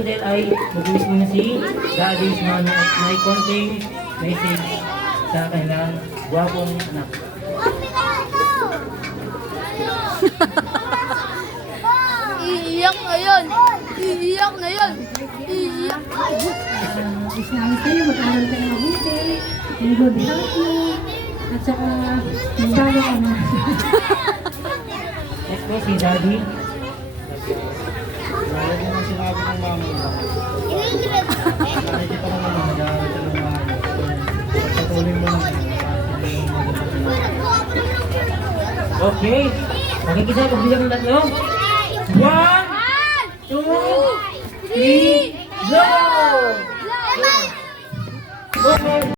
Wendell ay mag-wish muna si Daddy na may konting message sa kanilang gwapong anak. Iiyak na yun! Iiyak na yun! Iiyak! Wish namin sa'yo, mag-aral ka na mabuti, may good health mo, at saka magbago ka na. Next po si Daddy. Lalo din ang sinabi ng mama mo. Nakikita mo naman, nag-aaral ka ng mama. Pagpatuloy mo naman. Okay. Makikita ko bilang ng tatlo. 1,